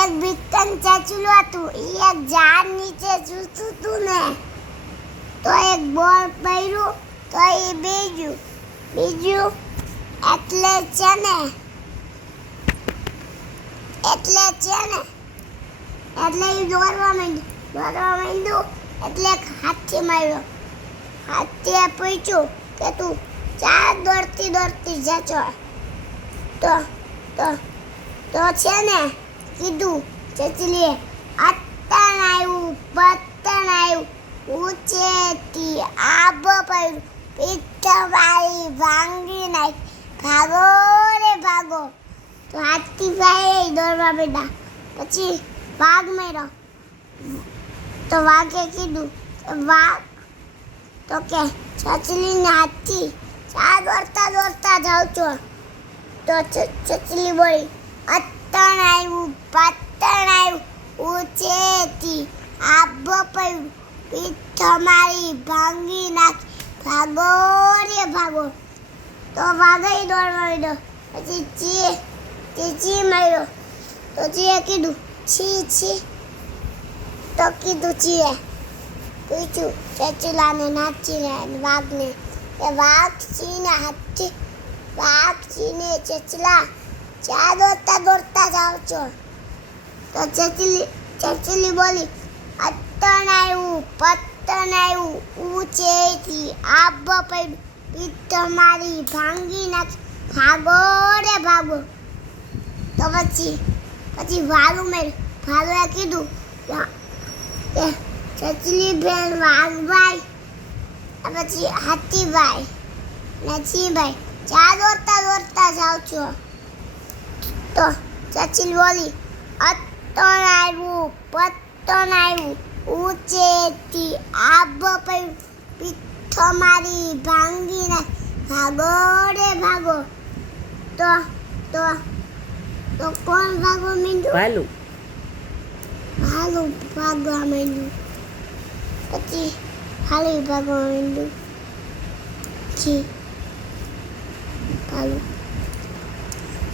એક બિકન ચાચુલું હતું. એક ઝાડ નીચે સૂતું હતું ને તો એક બોલ પડ્યું તો એ બીજું એટલે છે ને એ દોડવા માંડ્યું એટલે એક હાથી માર્યો. હાથીએ પૂછ્યું કે તું ચા દોડતી જશો તો છે ને કીધું ચચલીએ પતંગ આવ્યું ઊંચેથી આબ પડ્યું પીઠ મારી ભાંગી નાખ ભાગો રે ભાગો. તો હાથીભાઈ દોડવા બેઠા. પછી વાઘ માર્યો તો વાઘે કીધું વાઘ તો કે ચચલીને હાથી ચા દોડતા જાઉં છો. તો ચચલી બોલી પતંગ આવ્યું ઊંચેથી આબ પડ્યું પીઠ મારી ભાંગી નાખ ભાગો રે ભાગો. તો વાઘે દોડવા માંડ્યો. પછી ચી માર્યો તો ચીએ કીધું છી તો કીધું ચીએ પૂછ્યું ચચલાને નાચીને વાઘને કે વાઘ છીને ચચલા ચા દોડતા જાઓ છો. તો ચચલી બોલી પતંગ આવ્યું ઊંચેથી આબ પડ્યું પીઠ મારી ભાંગી નાખ ભાગો રે ભાગો. તો પછી ભાલુએ કીધું કે ચચલી બેન વાઘભાઈ પછી હાથીભાઈ ને છીભાઈ ચા દોડતા જાઓ છો. તો ચચલી બોલી પતંગ આવ્યું ઊંચેથી આબ પડ્યું પીઠ મારી ભાંગી નાખ ભાગો રે ભાગો. તો કોણ ભાગવા માંડ્યું? ભાલું ભાગવા માંડ્યું. પછી ભાલું ભાગવા માંડ્યું.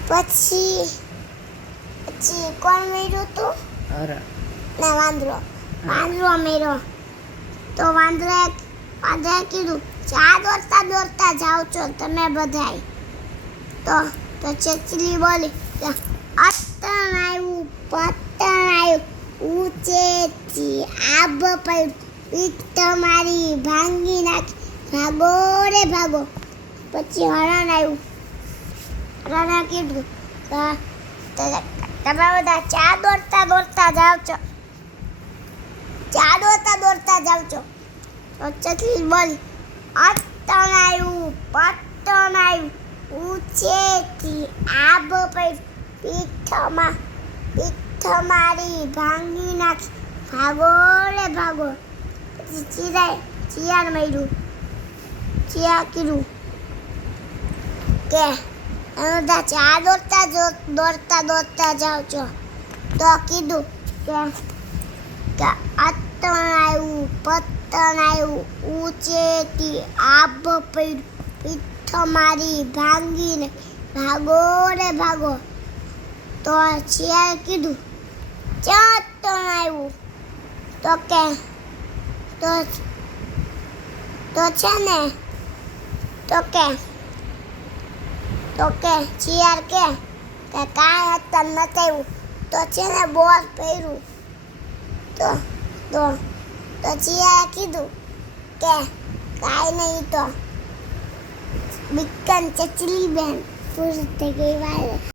પછી કોણ મેળ્યું તું? ના વાંદરો મેળ્યો. તો વાંદરાએ કીધું ચા દોડતા જાઓ છો તમે બધાય. તો ચચલી બોલી પતંગ આવ્યું ઊંચેથી આબ પડ્યું પીઠ મારી ભાંગી નાખ ભાગો રે ભાગો. પછી હરણ આવ્યું. હરણે કીધું તમે બધા ચા દોડતા જાઓ છો. તો ચકલી બોલી પતંગ આવ્યું ઊંચેથી આબ પડ્યું પીઠ મારી ભાંગી નાખ ભાગો રે ભાગો. પછી ચિયા માર્યું. ચિયા કીધું કે બધા ચા દોડતા જાઓ છો. તો કીધું કે પતંગ આવ્યું ઊંચેથી આબ પડ્યું પીઠ મારી ભાંગીને ભાગો રે ભાગો. તો શિયાળે કીધું પતંગ આવ્યું તો છે ને તો કે શિયાળ કે કાંઈ હતા નથી આવ્યું. તો છે ને બોલ પહેર્યું. તો શિયાળે કીધું કે કાંઈ નહીં. તો બિકન ચચલી બેન પૂરી થઈ ગઈ વાત.